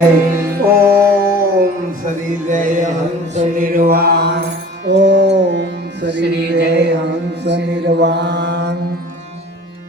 ઓમ શ્રી જય હંસ નિર્વાણ ઓમ શ્રી જય હંસ નિર્વાણ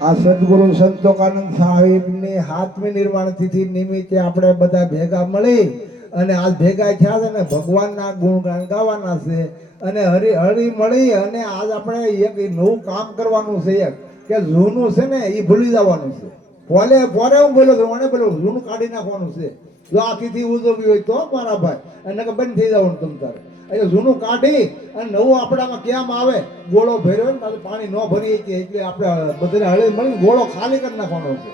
આ સદગુરુ સંતોકાનંદ સાહેબની હાથમી નિર્માણ તિથિ નિમિત્તે આપણે બધા ભેગા મળી અને આ ભેગા થયા છે ને ભગવાનના ગુણગાન ગાવાના છે અને હરી હરી મળી અને આજ આપણે એક નવું કામ કરવાનું છે એક, કે જૂનું છે ને એ ભૂલી જવાનું છે. પોલે પોરે હું બોલ્યો છું, મને પેલું જૂનું કાઢી નાખવાનું છે. જો આ તિથિ ઉજવવી હોય તો મારા ભાઈ. અને કે બંધ થઈ જવાનું તમ તારે. એટલે જૂનું કાઢી અને નવું આપણામાં કેમ આવે, ગોળો ભર્યો ને તો પાણી ન ભરી કે એટલે આપણે બધાને હળી મળીને ગોળો ખાલી કરી નાખવાનો છે.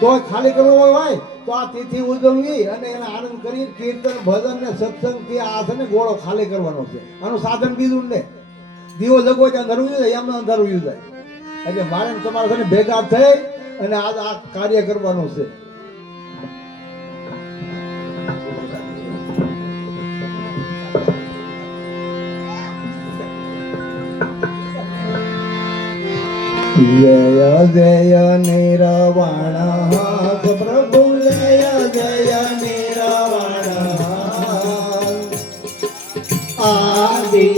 તો ખાલી કરવો હોય તો આ તિથિ ઉજવવી અને એને આનંદ કરી કીર્તન, ભજન ને સત્સંગથી આ છે ને ગોળો ખાલી કરવાનો છે. આનું સાધન કીધું ને. દીવો જગો ત્યાં ધરવું જાય, એમને અંધારું જાય. એટલે મારે તમારા તમારે ભેગા થઈ અને આ કાર્ય કરવાનું છે. જય જય નિરવાણ, પ્રભુ જય જય નિરવાણ. આદિ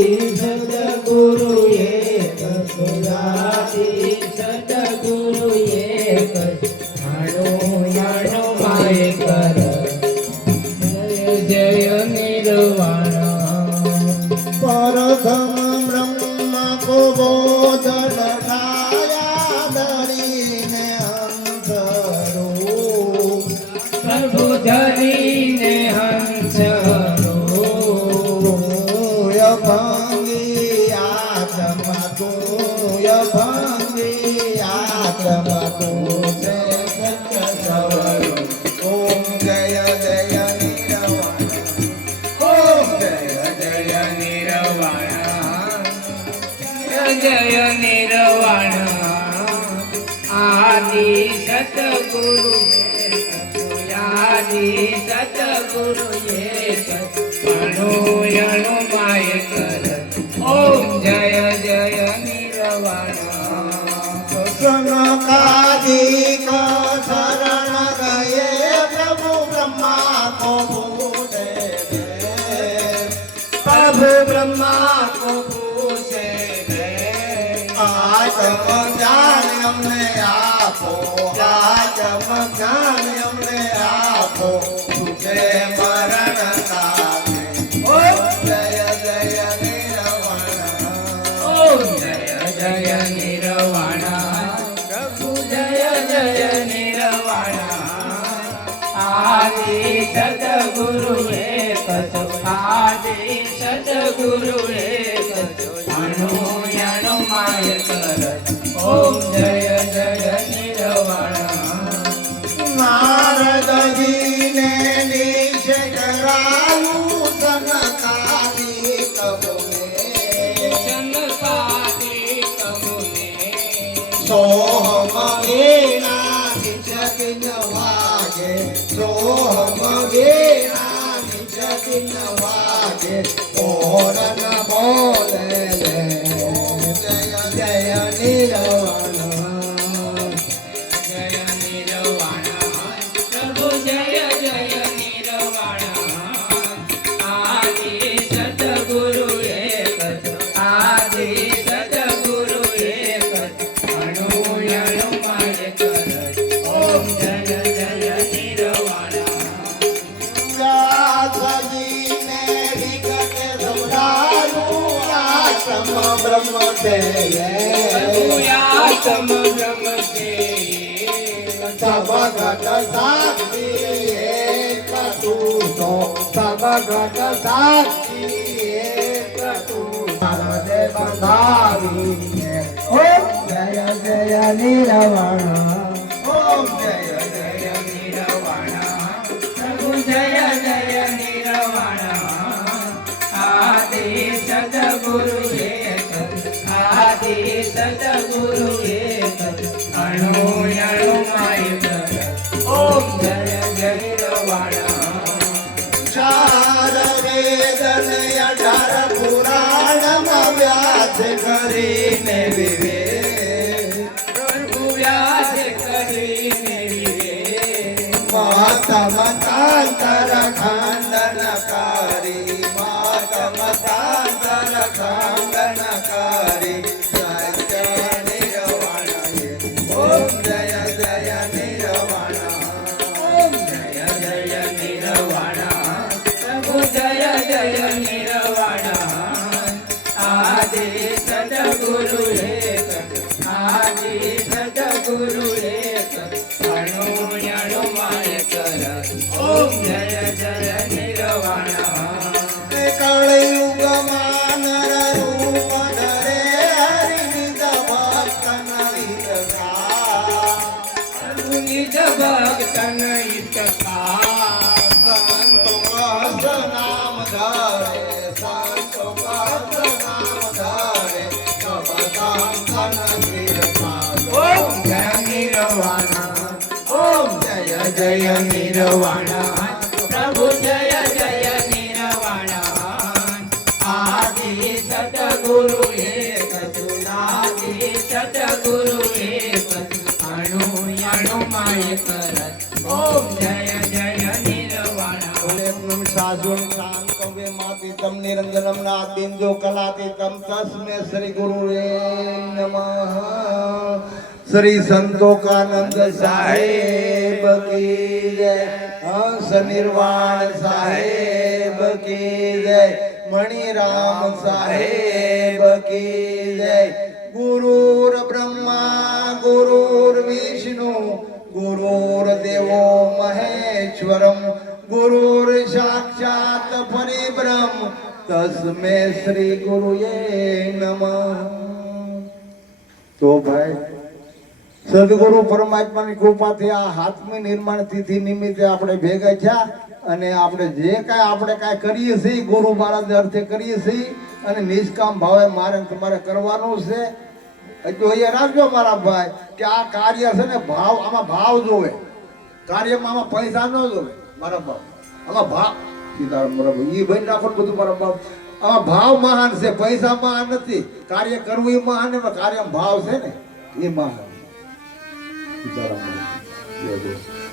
સદગુરુ એક સુરાદી સદગુરુ એક જાણો જાણો માય કર. જય જય નિર્વાણ. બ્રહ્મ કો બોધન ધરીને હંસ તુય ભંગી આત્મા તુય ભંગી આત્મા નિર્વાણ. જય નિર્વાણ. આદિ આદિ સતગુરુ એક અણુ અણુ માય કર ઓમ જય જય નિર્વાણ સનકાદિક શરણ ગયે પ્રભુ બ્રહ્મા, કો પૂજે પ્રભુ બ્રહ્મા કો પૂછે ગે આત્મ જ્ઞાન અમને આદિ સદગુરુ અણુ અણુ માય કર ઓમ જય જય નિર્વાણ નારદજીને નિશ કરાયું સનકાદિક બોલે જનકાદિક મુને સોહમ ગેના નિજતિન વાગે. સોહમ વાગે ઓરન બોલે લે બ્રહ્મ તે પ્રભુયાતમ બ્રહ્મ તે સબગત સાક્ષી એક તું સબગત સાક્ષી એક તું ભારતે બંધાવીને ઓમ જય જય નિરવણ ઓમ જય જય જય નિર્વાણ પ્રભુ જય જય નિર્વાણ આદિ સદગુરુ કરીને પ્રભુ વ્યાસ કરીને વિવેક મહત્તમ મતાંતર ખંડનકારી મત મતાંતર ખંડનકારી સત્ય આદિ જય નિર્વાણ પ્રભુ જય જય નિર્વાણ આદિ સતગુરુ એક સુનાદિ સતગુરુ એક અણુ અણુ માય કર ઓમ જય જય નિર્વાણ સાધુ સાજુન શાંતવે માતિતમ નિરંજનમ કલાતી તમ તસ્મે શ્રી ગુરુરે નમઃ શ્રી સંતોકાનંદ સાહેબ કી જય. હંસ નિર્વાણ સાહેબ કી જય. મણિરામ સાહેબ કી જય. ગુરુર બ્રહ્મા, ગુરુર વિષ્ણુ, ગુરુર દેવો મહેશ્વરમ. ગુરુર સાક્ષાત પરિબ્રહ્મ તસ્મે શ્રી ગુરુએ નમઃ. તો ભાઈ સદગુરુ પરમાત્માની કૃપાથી આ હાથમી નિર્માણ તિથિ નિમિત્તે આપણે ભેગા થયા અને આપણે જે કાંઈ આપણે કાંઈ કરીએ છીએ, ગુરુ મહારાજ અર્થે કરીએ છીએ અને નિષ્કામ ભાવે મારે તમારે કરવાનું છે. જોઈએ રાખજો મારા ભાઈ કે આ કાર્ય છે ને ભાવ, આમાં ભાવ જોવે. કાર્યમાં આમાં પૈસા ન જોવે. મારા બાપ, આમાં ભાવ સીતારામ બરાબર એ ભાઈ રાખો બધું મારા બાપ. આમાં ભાવ મહાન છે, પૈસા મહાન નથી. કાર્ય કરવું એ મહાન એમાં પણ કાર્યમાં ભાવ છે ને, એ મહાન.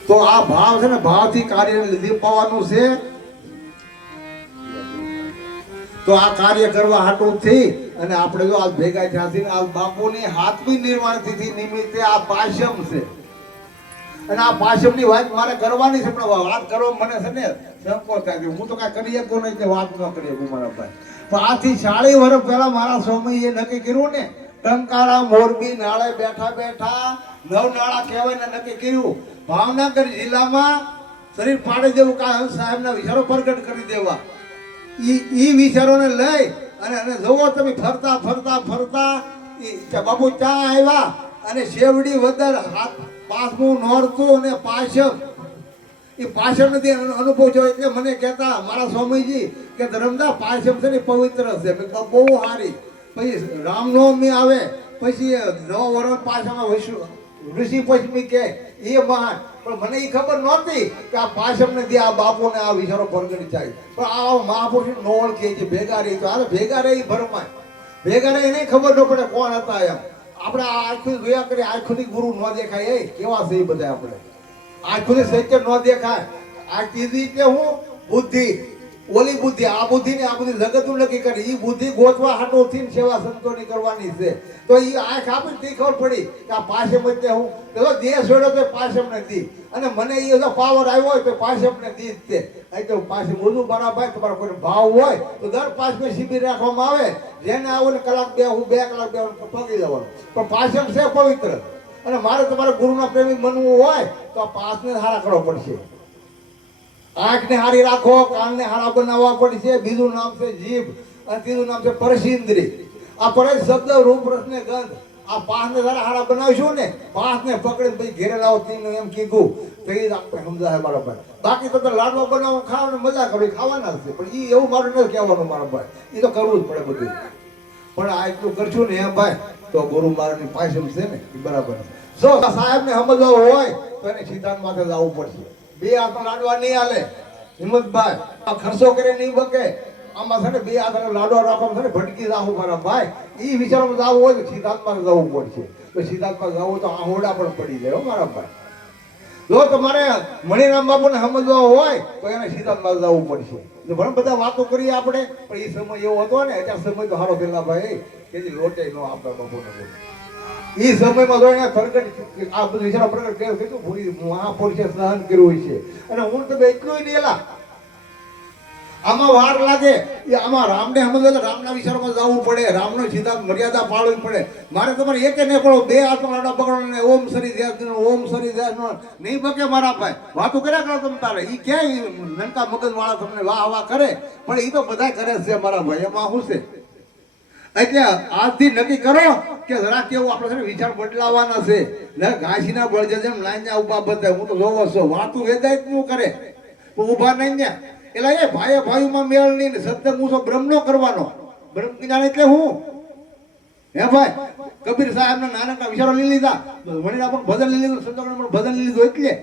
તો આ ભાવ છે ને, ભાવથી કાર્ય લીધી પાવાનું છે. તો આ કાર્ય કરવા હાટું થઈ અને આપણે જો આ ભેગા થયા છીએ આ બાપુની હાથમી નિર્માણ તિથિ નિમિત્તે આ પાશમ છે. અને આ પાશમની વાત મારે કરવાની છે, પણ વાત કરવા મને છે ને, સંકોચ થાય હું તો કાંઈ કરી શકતો નહીં વાત ન કરી શકું મારા ભાઈ. પણ આથી ચાળી વર્ષ પહેલા મારા સ્વામીએ નક્કી કર્યું ને ટંકારા મોરબી નાળે બેઠા બેઠા નવ નાળા કહેવાય ને નક્કી કર્યું. ભાવનગર જિલ્લામાં શરીર પાડે દેવું કાં સાહેબના વિચારો પ્રગટ કરી દેવા. ઈ વિચારોને લઈ અને અને જોવો તમે ફરતા ફરતા ફરતા બાપુ ચા આવ્યા અને શેવડી વદર હાથ પાસમું નોરતું અને પાછળ. એ પાછળ નથી અનુભવ જો એટલે મને કહેતા, મારા સ્વામીજી, કે ધરમદા પાછમ છે ને પવિત્ર છે. બહુ સારી. પછી રામનવમી આવે, પછી નવ વર્ષ પાછામાં વિષ્ણુ ઋષિ પંચમી કે એ મહાન. પણ મને એ ખબર નહોતી કે આ પાછળ દે આ બાપોને આ વિચારો પ્રગટ થાય પણ આ મહાપુરુષ નો ઓળખે છે, ભેગા રહી તો આ ભેગા રહી ભરમાય. ભેગા રહી નહીં ખબર ન પડે કોણ હતા એમ. આપણે આ આખું જોયા કરીએ આખું ગુરુ ન દેખાય. એ કેવા છે એ બધા આપણે? આંખોની સત્ય ન દેખાય. આ ત્રીજી કે હું બુદ્ધિ. ઓલી બુદ્ધિ, આ બુદ્ધિ ને આ બુદ્ધિ જગતનું નક્કી કરી એ બુદ્ધિ ગોતવા હાટો થી સેવા સંતોની કરવાની છે. તો એ આંખ આપી તે ખબર પડી કે આ પાસે મધ્ય હું પેલો દેહ છોડ્યો તો પાછમ દી. અને મને એ જો પાવર આવ્યો હોય તો પાસે ને દી જ તે. અહીં તો પાસે મારા ભાઈ તમારા કોઈ ભાવ હોય તો દર પાંચ મિનિટ શિબિર રાખવામાં આવે. જેને આવો ને કલાક બે હું બે કલાક બે પગી જવાનું પણ પાછમ છે પવિત્ર. અને મારે તમારા ગુરુના પ્રેમી બનવું હોય તો આ પાસને હારા કરવો પડશે. આંખને હારી રાખો, કાનને હારા બનાવવા પડશે. બીજું નામ છે જીભ, અને ત્રીજું નામ છે પરસિન્દ્રી આ પડે શબ્દ, રૂપ રસ ને ગંધ, આ પાસને જરા હારા બનાવશું ને પાસને પકડીને પછી ઘેરે લાવો, તીનું એમ કીધું. તો એ જ આપણે સમજાય મારા ભાઈ. બાકી તમે લાડવા બનાવો ખાવ ને મજા કરો ખાવાના છે. પણ એ એવું મારું નથી કહેવાનું મારા ભાઈ. એ તો કરવું જ પડે બધું. પણ આ એટલું કરશું ને એમ ભાઈ, તો ગુરુ મહારાજની પાસે છે ને એ બરાબર. જો સાહેબ ને સમજવા હોય, તો એને સિદ્ધાંત માથે જવું પડશે. બે હાથ લાડવા નહીં હાલે. હિંમતભાઈ ખર્ચો કરે નહીં બકે. આમાં છે ને બે હાથ લાડવા રાખવા છે ને ભટકી જાવું મારા ભાઈ. એ વિચારમાં જવું હોય તો સિદ્ધાંત જવું પડશે. તો સિદ્ધાંતમાં જવું તો આહોડા પણ પડી જાય મારા ભાઈ. જો તમારે મણિરામ બાપુને સમજવા હોય, તો એને સીતામાં જવું પડશે. ઘણા બધા વાતો કરીએ આપણે, પણ એ સમય એવો હતો ને, અત્યારે સમય તો સારો પેલા ભાઈ, કે લોટે નો આપણા બાપુને બોલે એ સમયમાં તો એને પ્રગટ આ બધું વિચારો પ્રગટ કર્યો કેટલું ભૂલી મહાપુરુષે સહન કર્યું છે. અને હું તો એટલું એલા. આમાં વાર લાગે એ આમાં રામને સમજો રામના વિચારોમાં જવું પડે, રામનો સીધા મર્યાદા પાળવી પડે. મારે તમારે એક નહીં પડો બે હાથમાં પકડો ને ઓમ સરી ધ્યાન ઓમ સરી ધ્યાન નહીં બકે મારા ભાઈ. વાતો કર્યા કરો તમે તારે. એ ક્યાંય મગજ વાળા તમને વાહ વાહ કરે, પણ એ તો બધા કરે છે મારા ભાઈ. એમાં શું છે? એટલે આજથી નક્કી કરો કે જરા કેવું આપણે છે વિચાર બદલાવાના છે. ને ઘાસીના બળજે જેમ લાઈન ઊભા બધાય હું તો જોવો છો, વાતું વેદાય શું કરે. ઊભા નહીં ને. એટલે એ ભાઈ ભાઈમાં મેળ નહીં સત્ય હું છો બ્રહ્મનો કરવાનો. બ્રહ્મ જ્ઞાન એટલે હું? હે ભાઈ, કબીર સાહેબના નાનકડા વિચારો લઈ લીધા. વણીના પણ ભજન લઈ લીધું સંતોષણ પણ ભજન લઈ લીધું એટલે.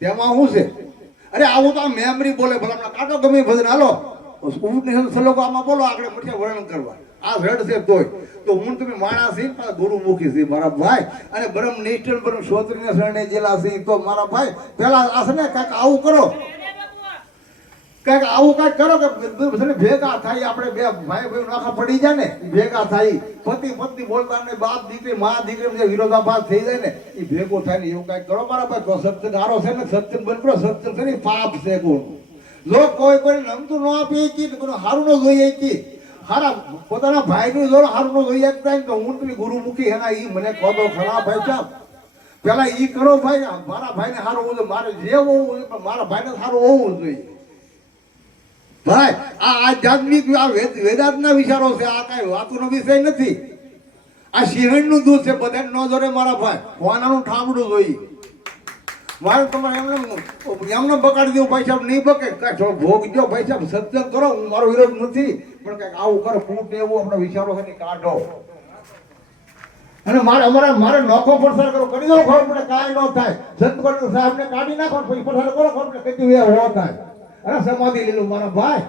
તેમાં શું છે? અરે આવું તો આ મેમરી બોલે ભલા કાઢો ગમે ભજન, હાલો. ઉપનિષદ શ્લોકો આમાં બોલો આપણે મઠિયા વર્ણન કરવા. આ રડ છે તોય. તો હું તમે માણસ સિંહ પણ ગુરુમુખી છે, મારા ભાઈ. અને બ્રહ્મ નિષ્ઠ બ્રહ્મ શ્રોત્રીય શરણે જેલા છે, તો મારા ભાઈ પેલા આ ને કાંઈક આવું કરો. કાંઈક આવું કાંઈક કરો કે ભેગા થાય, આપણે બે ભાઈ ભાઈ નાખા પડી જાય ને, ભેગા થાય. પતિ પત્ની બોલતા ને, બાપ દીકરી, મા દીકરી જે વિરોધાભાસ થઈ જાય ને એ ભેગો થાય ને એવું કાંઈક કરો. મારા ભાઈ સત્ય સત્સંગ છે ને સત્ય બંધ કરો સત્ય છે ને પાપ છે ગુણ. લોક કોઈ કોઈ નમતું ન આપી કે સારું ન જોઈએ કી હારા, પોતાના ભાઈનું જો હારું ન જોઈએ ટાઈમ તો હું ગુરુ ગુરુમુખી એના ઈ મને કહો તો ખરા ભાઈ સાહેબ પેલા ઈ કરો ભાઈ મારા ભાઈને સારું હોવું જોઈએ, મારે જે હોવું જોઈએ, પણ મારા ભાઈને સારું હોવું જોઈએ. ભાઈ, આ આધ્યાત્મિક આ વેદ, વેદાંતના વિચારો છે, આ કાંઈ વાતોનો વિષય નથી. આ સિંહણનું દૂધ છે, બધાને ન જોડે મારા ભાઈ. હોનાનું ઠામડું જોઈએ. મારે તમારે એમને એમને બગાડી દેવું ભાઈ સાહેબ, નહીં બકે કાંઈ ભોગ દો ભાઈ સાહેબ સત્સંગ કરો. હું મારો વિરોધ નથી, પણ કંઈક આવું કરો, ફૂટ એવું આપણા વિચારો છે કાઢો. અને મારે અમારે મારે નોખો પ્રસાર કરો કરી દો ખબર પડે, કાંઈ ન થાય. સંત સાહેબને કાઢી નાખો પછી પ્રસાર કરો, ખબર પડે. એ હો થાય. અને સમાધિ લીલું, મારા ભાઈ.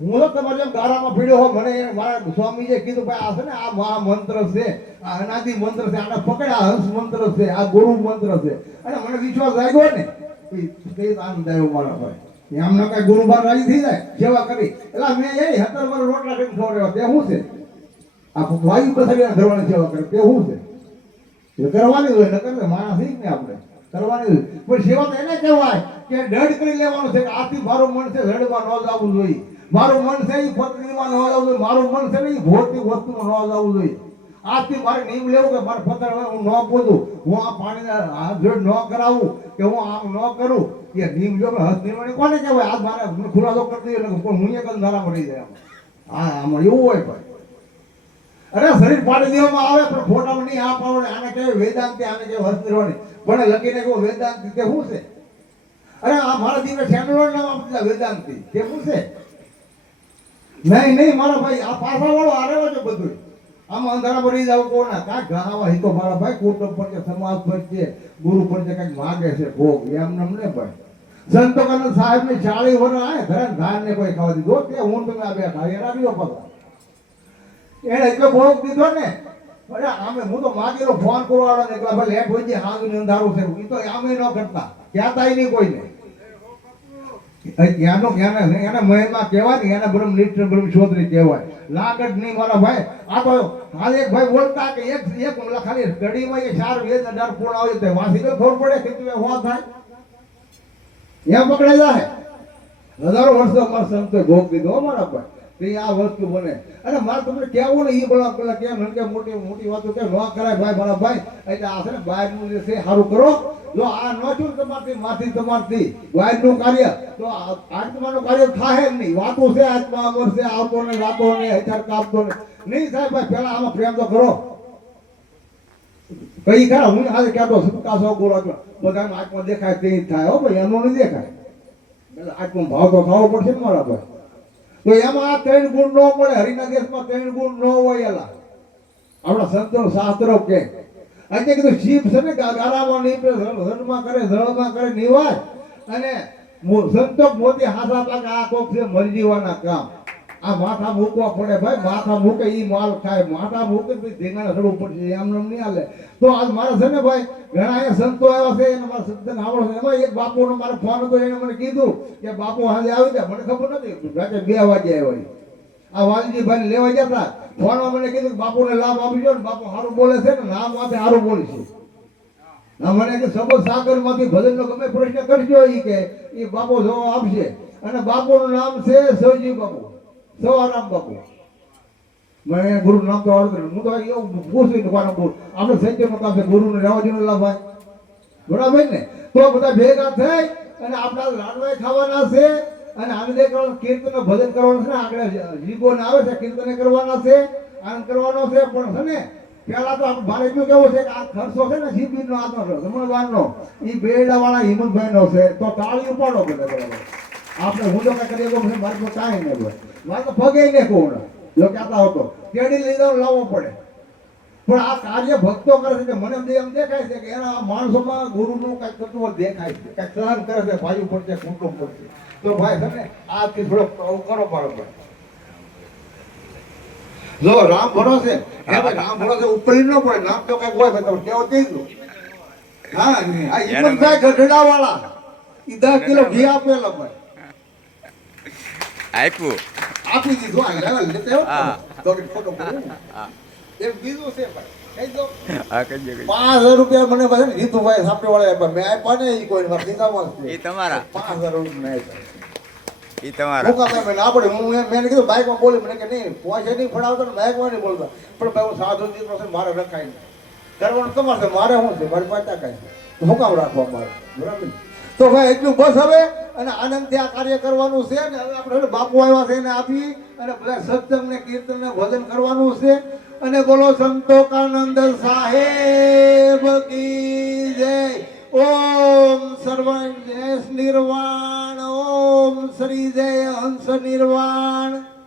હું તો તમારે જેમ ગારામાં પીડ્યો હો મને મારા સ્વામીએ કીધું, ભાઈ, આ છે ને, આ મહા મંત્ર છે, આ અનાદિ મંત્ર છે, આને પકડ આ હંસ મંત્ર છે, આ ગુરુ મંત્ર છે. અને મને વિશ્વાસ લાગ્યો ને એ આનંદ આવ્યો મારા ભાઈ? એમને કઈ ગુરુ બાર રાજી થઈ જાય? સેવા કરી. એટલે મેં એ હતર વાર રોટલા કરીને ખવડાવ્યા. તે શું છે? આ વાયુ પથારીના ધરવાની સેવા કરે. તે શું છે? એ કરવાની હોય, નકર ને માણસ ને આપણે. કરવાની હોય. પણ સેવા તો એને કહેવાય કે દઢ કરી લેવાનું છે કે આથી મારું મન છે રડવા ન જવું જોઈએ. મારું મન છે એ પત્નીમાં ન જવું જોઈએ. મારું મન છે ને એ ભૌતિક વસ્તુમાં ન જવું જોઈએ. આથી મારે નિયમ લેવું કે મારે પતર હું ન બોલું હું આ પાણીને જોડે ન કરાવું કે હું આમ ન કરું. એ નિયમ જો કે હદ નિર્માણી કોને કહેવાય? આ મારે ખુલાસો કરી દઈએ એટલે હું એક જ ધારામાં જાય હા આમાં એવું હોય ભાઈ. અરે શરીર પાડી દેવામાં આવે પણ ફોટામાં નહીં આ પાડો આને કહેવાય વેદાંતિ, આને કહેવાય હસ્તનિર્વાણી પણ લખીને કહો, વેદાંતિ તે શું છે? અરે આ મારા દીકરા ચેનલો નામ આપી વેદાંતિ. તે શું છે? નહીં નહીં, મારા ભાઈ, આ પાછા વાળો આરે છે બધું. આમાં અંધારા ભરી જાવ કોના? કાંઈક ઘણાવા હિતો? મારા ભાઈ કુટુંબ પર છે, સમાજ પર છે, ગુરુ પર છે, કંઈક માગે છે, ભોગ. એમ નમ ને ભાઈ. સંતો કનક સાહેબ ને ચાળી વર આય, ઘરે ધાન ને કોઈ ખાવા દીધો. કે હું તમે આ બેઠા એ રાખ્યો પગા એને એટલો ભોગ દીધો ને. અરે, આમે હું તો માગેલો ફોન કરવાનો ને, એકલા ભાઈ લેટ હોય છે હાંગ ને અંધારું છે. એ તો આમે ન કરતા. કહેતાય નહીં કોઈને. જ્ઞાનો એને એને મહિમા કહેવાય ને એને બ્રહ્મ નિષ્ઠ બ્રહ્મ શોધરી કહેવાય. લાગટ નહીં મારા ભાઈ. આ તો હાલ એક ભાઈ બોલતા કે એક એક ખાલી સ્ટડીમાં એ ચાર વેદ અઢાર પૂર્ણ આવે તો વાસી તો ખબર પડે કે તમે હો થાય એમ પકડેલા જાય હજારો વર્ષો અમારા સંતો ભોગ દીધો હો મારા ભાઈ. ઈ આ વસ્તુ બને. અને મારે તમને કહેવું ને એ બોલા પેલા કેમ કે મોટી મોટી વાતો કે ન કરાય ભાઈ, મારા ભાઈ. એટલે આ છે ને બહારનું જે છે સારું કરો. જો આ ન છું તમારથી માથી તમારથી. બહારનું કાર્ય. તો આત્માનું કાર્ય થાય જ નહીં. વાતો છે આત્મા, અમર છે, આવતો ને રાતો ને, હેઠળ કાપતો ને. નહીં સાહેબ, ભાઈ પેલા આમાં પ્રેમ તો કરો. કઈ ખરા, હું આજે કહેતો સબકા સો ગોળો બધાને આત્મા દેખાય, તે થાય. હો ભાઈ, એનો નહીં દેખાય. એટલે આત્મા ભાવ તો થવો પડશે ને મારા ભાઈ તો એમાં આ ત્રણ ગુણ ન મળે હરિના દેશમાં ત્રણ ગુણ ન હોય એલા. આપણા સંતો શાસ્ત્રો કે. આજે કીધું, શિવ છે ને ગારામાં નીપે ધનમાં કરે ધળમાં કરે, નિવાય. અને સંતો મોતી હાથા કે આ કોક છે, મરજીવાના કામ. આ માથા મૂકવા પડે ભાઈ, માથા મૂકે ઈ માલ ખાય. માથા મૂકે તો ધીંગાણે ચડવું પડશે એમ નેમ નહીં હાલે. તો આજ મારે છે ને ભાઈ, ઘણા એ સંતો આવ્યા છે, એને મારા સંતન આવડે છે. એમાં એક બાપુનો મારે ફોન હતો, એને મને કીધું કે બાપુ હાજે આવી જાય મને ખબર નથી, રાતે બે વાગે આવ્યો આ વાલજી ભાઈ લેવા ગયા હતા ફોનમાં મને કીધું બાપુને લાભ આપજો ને, બાપુ સારું બોલે છે ને નામ માથે સારું બોલે છે. મને કે સબો સાગરમાંથી ભજન નો ગમે પ્રશ્ન કરજો એ કે એ બાપુ જવાબ આપશે. અને બાપુનું નામ છે સવજી બાપુ. સવારામ બાપુ. મને ગુરુ નામ તો આવડતું હું તો એવું પૂછું ને કોનો ગુરુ. આપણે સંજય પાસે ગુરુને રહેવા જેવું લાભાય બરાબર ને? તો બધા ભેગા થઈ અને આપણા લાડવાય ખાવાના છે અને આનંદ કરવાનું કીર્તન ભજન કરવાનું છે ને? આગળ જીગોને આવે છે, કીર્તન કરવાના છે, આનંદ કરવાનો છે. પણ છે ને તો આપણે મારે એટલું કેવું છે કે આ ખર્ચો છે ને જીબી નો આનો જમણવારનો. એ બેડા વાળા છે. તો તાળી ઉપાડો બધા આપણે હું તો કઈ કરી મારી તો કાંઈ નહીં મારે તો પગે ને કોણ. જો કહેતા હતો. કેડી લઈ જાવ લાવવો પડે. પણ આ કાર્ય ભક્તો કરે છે કે મને એમ દેખાય છે કે એના માણસોમાં ગુરુનું કઈ તત્વ દેખાય છે. કઈ સહન કરે છે, ભાઈ પડશે કુટુંબ પડશે તો ભાઈ તમે આજથી થોડોક કરો બરોબર જો રામ ભરોસે હે ભાઈ રામ ભરોસે ઉપરી ન પડે નામ તો કંઈક હોય તમે કેવો દો હા, આ હિંમતભાઈ ગઢડા વાળા ઈ દસ કિલો ઘી આપેલો ભાઈ. આપ્યું. આપી દીધું આ લેવલ લેતે હો તો ફોટો એમ છે ભાઈ પાંચ હજાર રૂપિયા મને પાસે ને જીતુભાઈ સાપડે વાળા આપ્યા મેં આપ્યા ને ઈ કોઈ દીધામાં એ તમારા પાંચ હજાર રૂપિયા મેં આપ્યા એ તમારા હું મેં ના પડે હું મેં કીધું બાઇકમાં બોલી મને કે નહીં પહોંચે નહીં ફડાવતો ને બાઇકમાં નહીં બોલતા પણ ભાઈ હું સાધુ દીકરો છે મારે રખાય નહીં કરવાનું તમારે મારે શું છે મારી પાસે કાંઈ હું કામ રાખવા મારે બરાબર ને? તો ભાઈ, એટલું બસ હવે. અને આનંદથી આ કાર્ય કરવાનું છે અને હવે આપણે બાપુ આવ્યા છે એને આપી અને બધા સત્સંગ ને કીર્તન ને ભજન કરવાનું છે. અને બોલો સંતોકાનંદ સાહેબ કી જય. ઓમ સર્વજ્ઞ નિર્વાણ, ઓમ શ્રી જય હંસ નિર્વાણ.